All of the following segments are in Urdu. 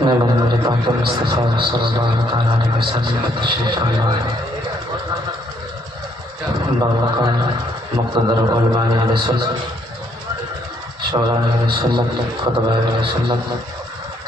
میں محمد پاک مصطفیٰ صلی اللہ علیہ وسلم کا تشریف فرما ہے۔ باوقار مقتدر علماء اہل سنت، شعراء اہل سنت، خطباء اہل سنت،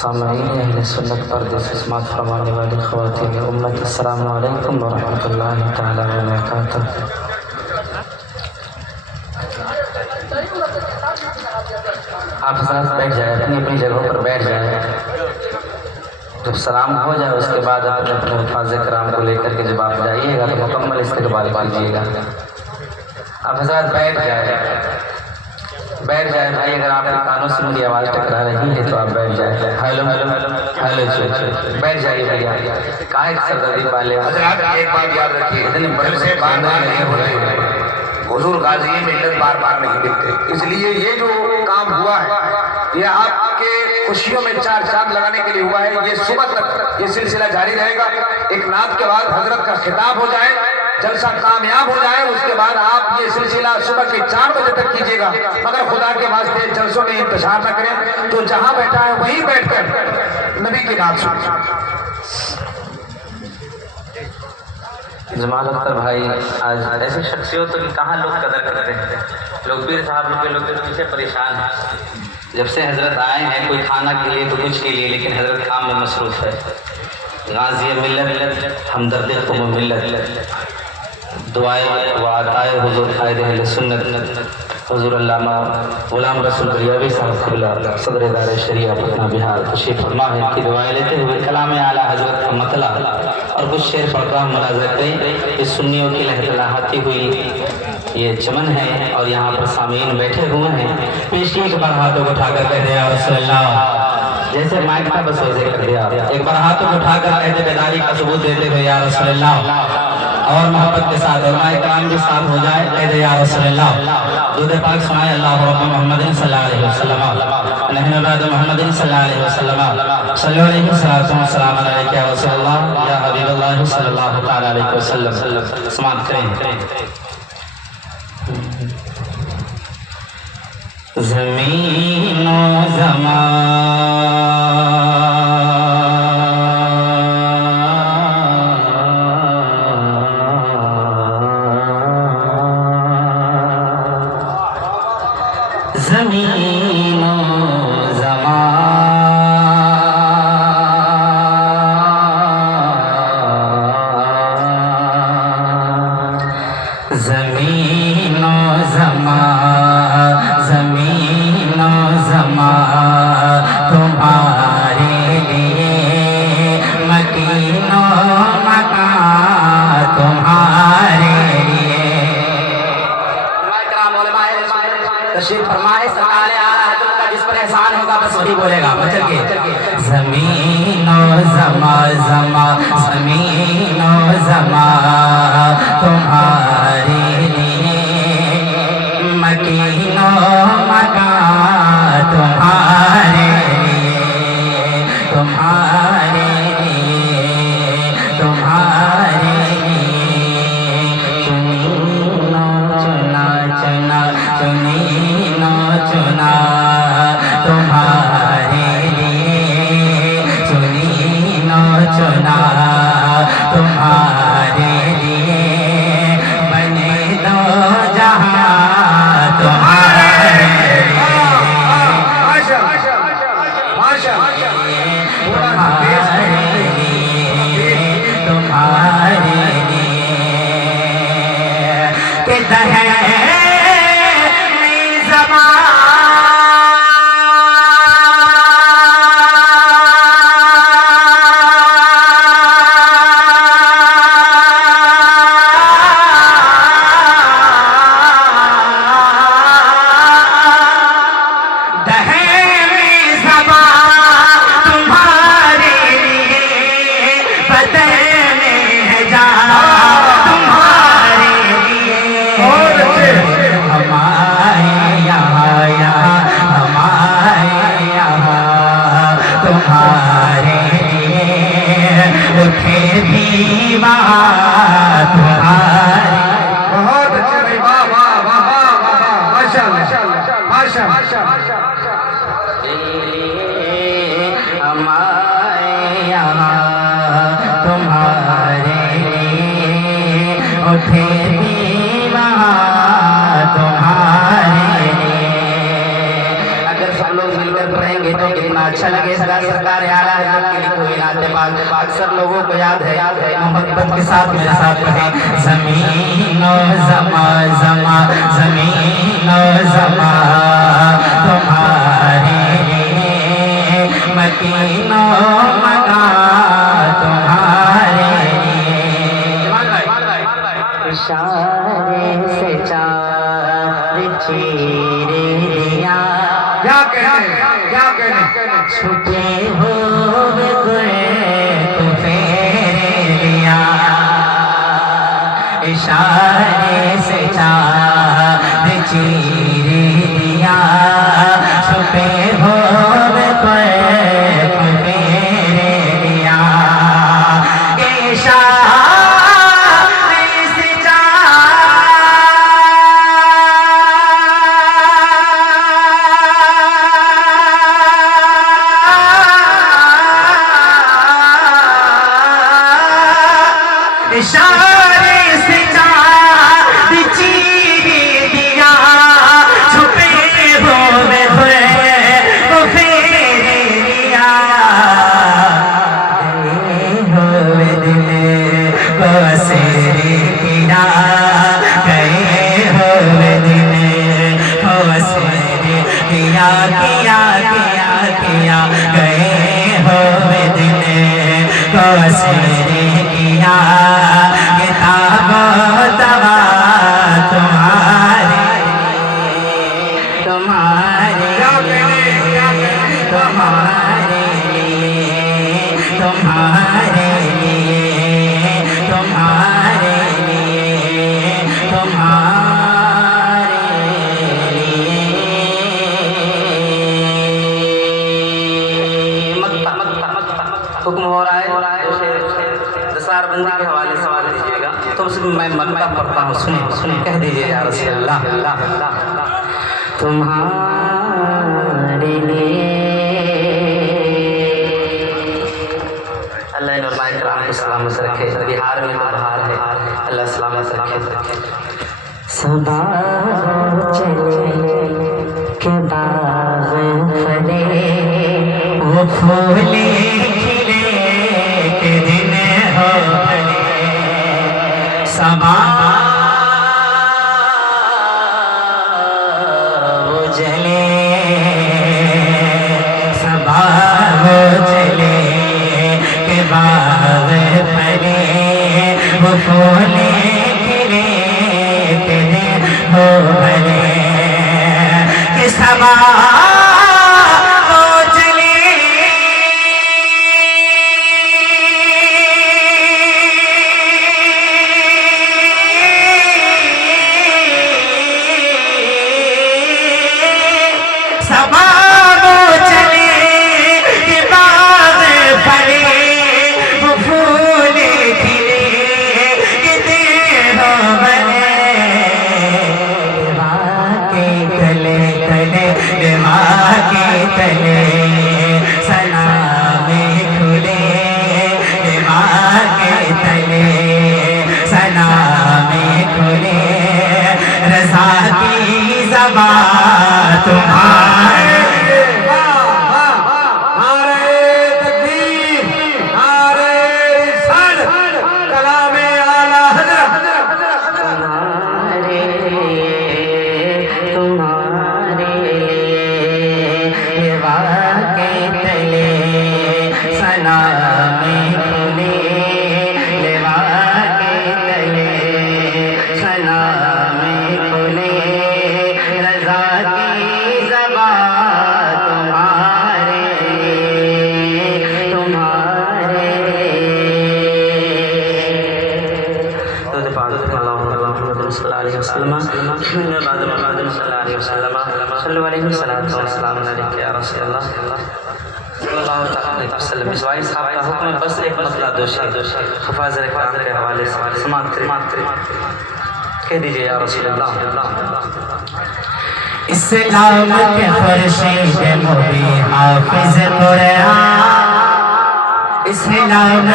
سامعین اہل سنت، پردے سے سماعت فرمانے والی خواتین امت، السلام علیکم ورحمۃ اللہ تعالیٰ وبرکاتہ۔ آپ ساتھ بیٹھ جائیں، اپنی اپنی جگہوں پر بیٹھ جائیں۔ جب سلام ہو جائے اس کے بعد اپنے اپنے حفاظ کرام کو لے کر کے جب آپ جائیے گا تو مکمل استقبال کیجیے گا۔ آپ حضرات بیٹھ جائیں، بیٹھ جائیں بھائی، اگر آپ کے کانوں سے میری آواز ٹکرا رہی ہے تو آپ بیٹھ جائیں۔ ہیلو ہیلو بیٹھ جائیے بھیا، کائے سردی والے حضرات ایک بات یاد رکھیے، اتنے بڑے سے بار بار نہیں ہوتے، حضور غازی ملت بار بار نہیں ملتے، اس لیے یہ جو کام ہوا ہے یہ آپ کے خوشیوں میں چار چاند لگانے کے لیے ہوا ہے۔ یہ صبح تک یہ سلسلہ جاری رہے گا، ایک نعت کے بعد حضرت کا خطاب ہو جائے، جلسہ کامیاب ہو جائے، اس کے بعد آپ یہ سلسلہ صبح کے 4 بجے تک کیجیے گا، مگر خدا کے واسطے جلسوں میں انتشار نہ کریں، تو جہاں بیٹھا ہے وہیں بیٹھ کر نبی کی نعت سنیں۔ جمال اختر بھائی، آج ایسی شخصیتوں کی کہاں لوگ قدر کرتے ہیں، لوگ پیر صاحب لوگ کے پیچھے پریشان ہیں۔ جب سے حضرت آئے ہیں کوئی کھانا کے لیے تو کچھ کے لیے، لیکن حضرت کام میں مصروف ہے۔ غازی ملت، ہمدرد قوم ملت، دعائے و عطائے حضور قائد اہل سنت حضور علامہ غلام رسول بریلوی صاحب قبلہ صدر ادارہ شریعہ پٹنہ بہار تشریف فرما ہے۔ ان کی دعائیں لیتے ہوئے کلام اعلیٰ حضرت کا مطلع اور کچھ شعر پڑھ کر ہم مناظر کریں۔ اس سنیوں کی لہلہاتی ہوئی یہ چمن ہے اور یہاں پر سامعین بیٹھے ہوئے ہیں۔ پیشگی کے بار ہاتھوں کو اٹھا کر کہتے ہیں یا رسول اللہ، جیسے مائک تھا بس ویسے کر دیا، ایک بار ہاتھوں کو اٹھا کر کہتے بیداری کا ثبوت دیتے ہوئے یا رسول اللہ، اور محبت کے ساتھ علماء کرام کے ساتھ ہو جائے، کہتے یا رسول اللہ، درود پاک سنائے اللہ رب محمد صلی اللہ علیہ وسلم، نحن بعد محمد صلی اللہ علیہ وسلم، صلی اللہ علیہ وسلم، السلام علیکم یا رسول اللہ یا حبیب اللہ صلی اللہ تعالی علیہ وسلم۔ سماعت کریں۔ زمین و زمان زمین و زمان زمین و زمان زمین و زمان تمہارے لیے مکین و مکان تمہارے لیے۔ تشریف فرمائے سرکار اعلیٰ حضرت کا جس پر احسان ہوگا بس وہی بولے گا۔ چل کے زمین و زمان زمان زمین و زمان تمہارے لیے مکین و مکان تمہارے لیے تمہارے لیے تمہارے لیے چنین و چنا چنا چنین و چنا تمہارے لیے چنین و چنا تمہارے لیے بنے دو جہاں تمہارے لیے تمہارے لیے کہتا ہے ہمارے یہاں یہاں ہمارے یہاں تمہارے لیے اٹھے بھی وہاں تمہارے. بہت اچھے بھائی، واہ واہ واہ واہ واہ، ماشاءاللہ ماشاءاللہ. ہمارے یہاں تمہارے لیے اٹھے بھی وہاں تمہارے لیے. اگر سب لوگ مل کر پڑھیں گے تو کتنا اچھا لگے گا. سرکار اعلیٰ حضرت کی لکھی ہوئی نعت پاک اکثر لوگوں کو یاد ہے. محبت کے ساتھ میرے ساتھ پڑھیں. زمین و زمان زمان زمین و زمان تمہارے لیے مکین و مکان تمہارے لیے. اشارے سے چار چیر دیا کیا کہنے چھپے ہوئے گئے تو پھیر لیا. اشارے سے چار چیر دیا چھپے ہوئے گئے تو پھیر لیا. اشارے سے اشارے سے چار چیر دیا چھپے ہوئے تو پھیر لیا. گئے ہوئے دل کو اسیر کیا گئے ہوئے دل کو اسیر کیا کیا کیا کیا گئے ہوئے دل کو اسیر کیا. کتاب و دوا تمہارے تمہارے تمہارے لیے تمہارے لیے تمہارے لیے تمہارے لیے. حکم ہو رہا ہے دسار بندی کے حوالے سوال دیجیے گا تو اس میں مکہ پڑھتا ہوں. سنیں کہہ دیجیے یا رسول اللہ. تمہارے لیے اللہ علماء کرام کو سلامت رکھے. بہار میں تو بہار ہے، اللہ سلامت رکھے. صبا چلے کہ باغ پھلے وہ پھولے کھلے کہ دن ہو بھلے. صبا وہ جلے صبا وہ جلے کہ باغ پھلے وہ پھولے کھلے کہ دن ہو بھلے. کہ صبا وہ جلے صبا وہ چلے کہ باغ پھلے وہ پھول کھلے کہ دن ہو بھلے. دماغ کے تلے تلے دماغ کے تلے سلام کھلے دماغ کے تلے سلام کھلے. رضا کی زبان تمہارے رضا بعد محمد صلی اللہ علیہ وسلم صلی علیہ وسلم علیہ یا رسول اللہ صلی اللہ علیہ وسلم. اس واحد صاحب کا حکم ہے بس ایک مسئلہ دوشی حفاظ کرام کے حوالے سے سماعت کریں. کہہ دیجئے یا رسول اللہ. اسلام کے خورشید مبین حافظ قرآن. اسلام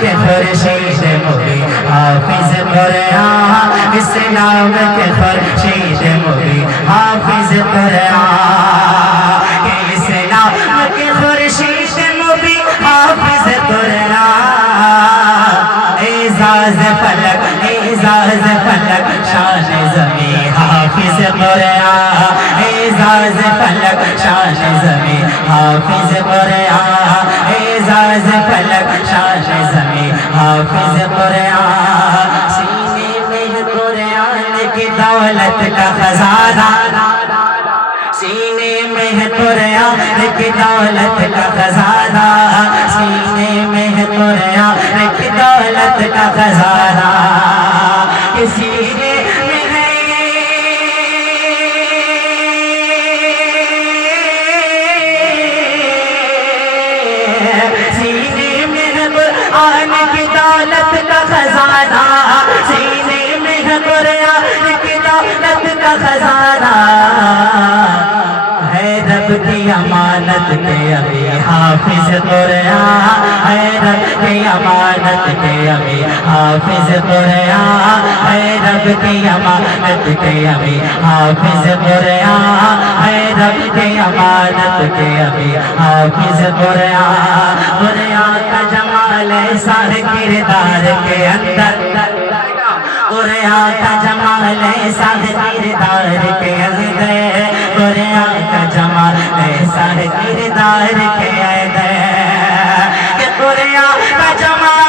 کے خورشید مبین حافظ قرآن. اسلام کے خورشید مبین حافظ قرآن. اسلام کے خورشید مبین حافظ قرآن. اعزاز فلک شان زمین حافظ قرآن. اعزاز فلک شان زمین حافظ قرآن. اعزاز فلک شان زمین حافظ قرآن. سینے میں قرآن کی دولت کا خزانہ. سینے میں قرآن کی دولت کا خزانہ. سینے میں قرآن کی دولت کا خزانہ. سینے میں ہے سینے میں قرآن کی دولت کا خزانہ. سینے میں قرآن کی دولت کا خزانہ. ہے رب کی امانت کے ابھی حافظ قرآن. ہے رب کی امانت کے ابھی حافظ قرآن. ہے رب کی امانت کے ابھی حافظ قرآن. ہے رب کی امانت کے ابھی حافظ قرآن. قرآن کا جمال ایسا ہے کردار کے اندر. قرآن کا جمال ایسا ہے کردار کے اندر. قرآن کا جمال ایسا ہے کردار کے اندر. کہ قرآن کا جمال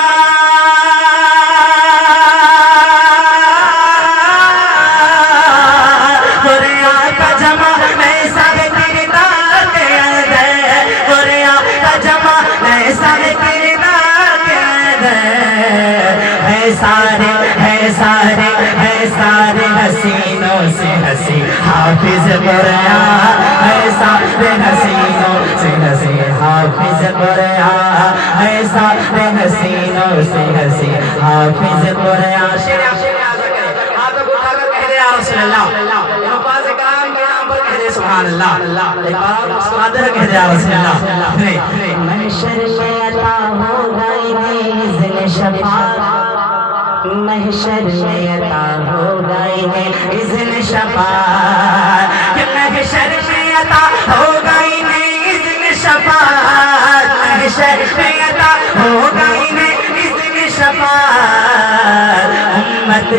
قرآن کا جمال ایسا ہے کردار کے اندر. قرآن کا جمال ایسا ہے کردار کے اندر. ہے سارے حسینوں سے ہنسی حافظ قرآن. ہے سارے حسینوں سے ہنسی حافظ قرآن. ہے سارے حسینوں سے ہنسی حافظ قرآن. رسول اللہ نماز کرام کے نام پر کہہ دے سبحان اللہ. ایک بار قادر کہہ دے رسول اللہ. محشر میں عطا ہوگا انہیں اذن شفاعت. محشر میں عطا ہوگا انہیں اذن شفاعت. محشر میں عطا ہوگا انہیں اذن شفاعت. محشر میں عطا ہوگا انہیں اذن شفاعت. امت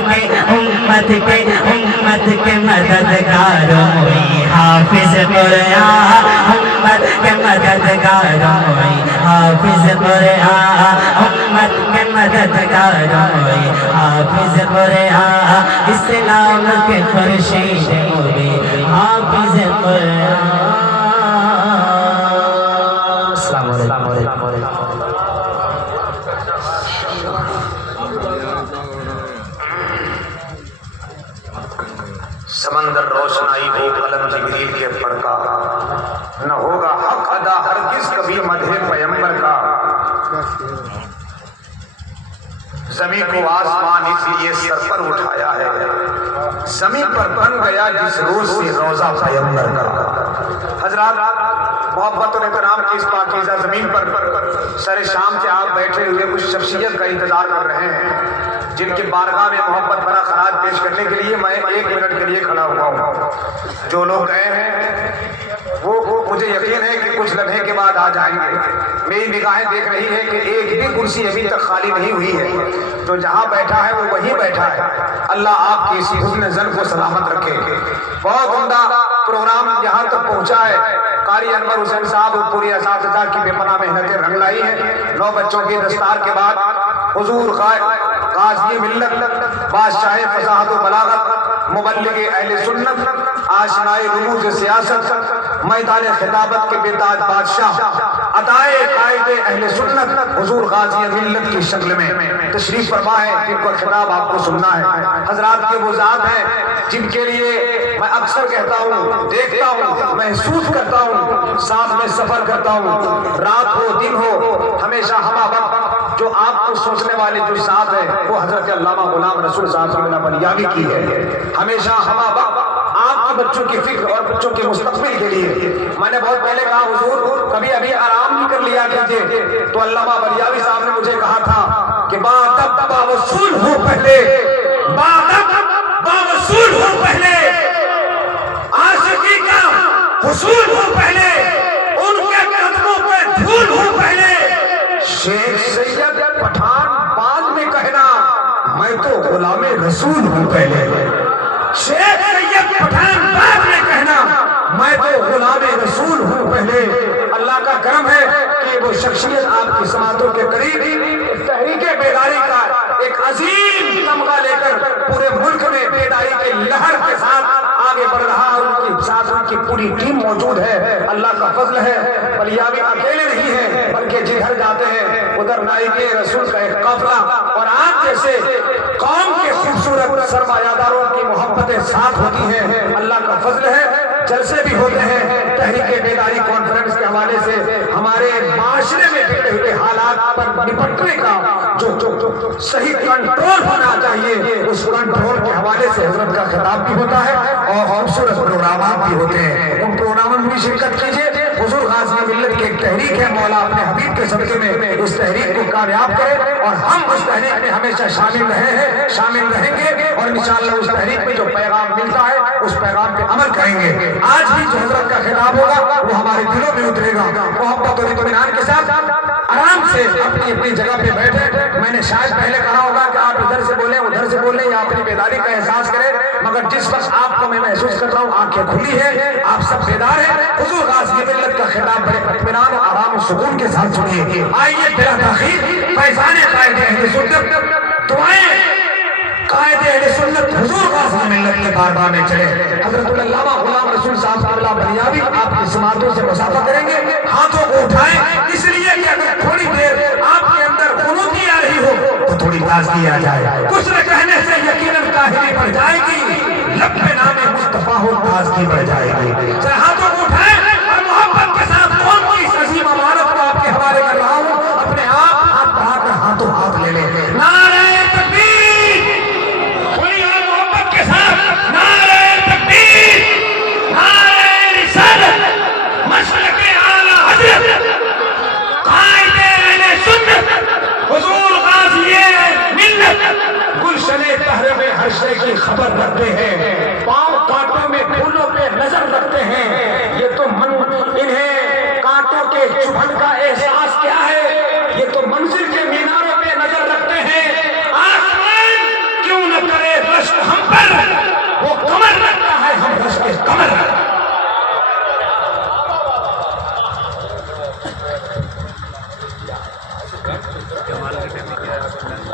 کے مددگاروں ہوئی حافظ قرآن. امت کے مددگاروں ہوئی حافظ قرآن. امت کے مددگاروں ہوئی حافظ قرآن. اسلام کے خورشید مبین حافظ قرآن. السلام علیکم. سمندر روشنائی ہو قلم جبریل کے پڑھتا. نہ ہوگا حق ادا ہرگز کبھی مدح پیغمبر کا. زمین کو آسمان اس لیے سر پر اٹھایا ہے. زمین پر بن گیا جس روز سے روزہ پیغمبر کا. حضرات محبت و احترام کی اس پاکیزہ زمین پر سر شام سے آپ بیٹھے ہوئے کچھ شخصیت کا انتظار کر رہے ہیں جن کی بارگاہ میں محبت بھرا خراج پیش کرنے کے لیے میں 1 منٹ کے لیے کھڑا ہوا ہوں. جو لوگ گئے ہیں وہ مجھے یقین ہے کہ کچھ لمحے کے بعد آ جائیں گے. میری نگاہیں دیکھ رہی ہے کہ ایک بھی کرسی ابھی تک خالی نہیں ہوئی ہے. جو جہاں بیٹھا ہے وہ وہیں بیٹھا ہے. اللہ آپ کی اسی حسن ظن کو سلامت رکھے. بہت عمدہ پروگرام یہاں تک پہنچا ہے. قاری انور حسین صاحب پوری اساتذہ کی بے پناہ محنتیں رنگ لائی ہیں. 9 بچوں کی دستار کے بعد حضور غازی ملت بادشاہ فصاحت و بلاغت مبلغ اہل سنت آشنائے رموز سیاست میدان خطابت کے بے تاج بادشاہ عطائے قائد اہل سنت حضور غازی ملت کی شکل میں تشریف فرما ہے، جن کو خطاب آپ کو سننا ہے۔ حضرات کے وہ ذات ہیں جن کے لیے میں اکثر کہتا ہوں، دیکھتا ہوں، محسوس کرتا ہوں، ساتھ میں سفر کرتا ہوں، رات ہو دن ہو، ہمیشہ ہمہ وقت جو آپ کو سوچنے والے جو ساتھ ہے وہ حضرت علامہ غلام رسول صاحب صلی اللہ علیہ وسلم کی ہے۔ ہمیشہ ہمہ وقت آپ کے بچوں کی فکر اور بچوں کے مستقبل کے لیے میں نے بہت پہلے کہا حضور کبھی ابھی آرام بھی کر لیا کیجئے، تو علامہ بریلوی صاحب نے مجھے کہا تھا کہ باادب باوصول ہو پہلے، باادب باوصول ہو پہلے، عاشقی کا حصول ہو پہلے، ان کے قدموں پہ دھول ہو پہلے، شیخ سید پٹھان بعد میں کہنا میں تو غلام رسول ہوں پہلے، شیخ سید پٹھان بعد میں کہنا میں تو غلام رسول ہوں پہلے۔ اللہ کا کرم ہے کہ وہ شخصیت آپ کی سماعتوں کے قریب تحریک بیداری کا ایک عظیم تمغہ لے کر پورے ملک میں بیداری کے لہر کے ساتھ آگے بڑھ رہا ہے، ان کے ساتھ ان کی پوری ٹیم موجود ہے۔ اللہ کا فضل ہے، بریلوی اکیلے نہیں ہیں بلکہ جدھر جاتے ہیں ادھر نائب رسول کا ایک قافلہ اور آپ جیسے قوم کے خوبصورت سرمایہ داروں کی محبتیں ساتھ ہوتی ہیں۔ اللہ کا فضل ہے، جلسے بھی ہوتے ہیں۔ تحریک بیداری کانفرنس کے حوالے سے ہمارے معاشرے میں بگڑے ہوئے حالات پر نپٹنے کا جو صحیح کنٹرول ہونا چاہیے، اس کنٹرول کے حوالے سے حضرت کا خطاب بھی ہوتا ہے اور خوبصورت پروگرامات بھی ہوتے ہیں۔ ان پروگراموں میں بھی شرکت کیجیے۔ حضور غازی ملت کی ایک تحریک ہے، مولا اپنے حبیب کے صدقے میں اس تحریک کو کامیاب کرے اور ہم اس تحریک میں ہمیشہ شامل رہے ہیں، شامل رہیں گے اور انشاءاللہ اس تحریک میں جو پیغام ملتا ہے اس پیغام پہ عمل کریں گے۔ آج بھی جو حضرت کا خطاب ہوگا وہ ہمارے دلوں میں اترے گا۔ محبت اور اطمینان کے ساتھ آرام سے اپنی اپنی جگہ پہ بیٹھے۔ میں نے شاید پہلے کہا ہوگا کہ آپ ادھر سے بولیں ادھر سے بولیں یا اپنی بیداری کا احساس کریں، مگر جس وقت آپ کو میں محسوس کر رہا ہوں آنکھیں کھلی ہیں، آپ سب بیدار ہیں، حضور غازی ملت کا خطاب بڑے اطمینان اور آرام و سکون کے ساتھ سنیے۔ آئیے بلا تاخیر فیضان قائد اہل سنت دعائیں قائد اہل سنت حضور غازی ملت کے بارگاہ میں چلے۔ حضرت علامہ غلام رسول صاحب صلی اللہ علیہ وسلم بریلوی آپ کی سماعتوں سے مصافحہ کریں گے، ہاتھوں کو اٹھائیں، اس لیے کہ اگر تھوڑی دیر آپ کے اندر خنوتی آ رہی ہو تو تھوڑی تازگی آ جائے۔ کچھ نہ کہنے سے یقیناً کاہلی بڑھ جائے گی، لب پہ نام مصطفیٰ ہو تازگی بڑھ جائے گی۔ ہاتھوں کو اٹھائیں اور محبت کے ساتھ قوم کی اس عظیم امانت کو آپ کے حوالے کر رہا ہوں، اپنے آپ ہاتھ بڑھا کر ہاتھوں ہاتھ لے لیں۔ نعرہ تکبیر، بڑی اور محبت کے ساتھ نعرہ تکبیر، نعرہ رسالت، مشرق اعلیٰ حضرت قائد اہل سنت حضور غازی ملت گلشن طاہرہ میں ہر شے کی خبر رکھتے ہیں۔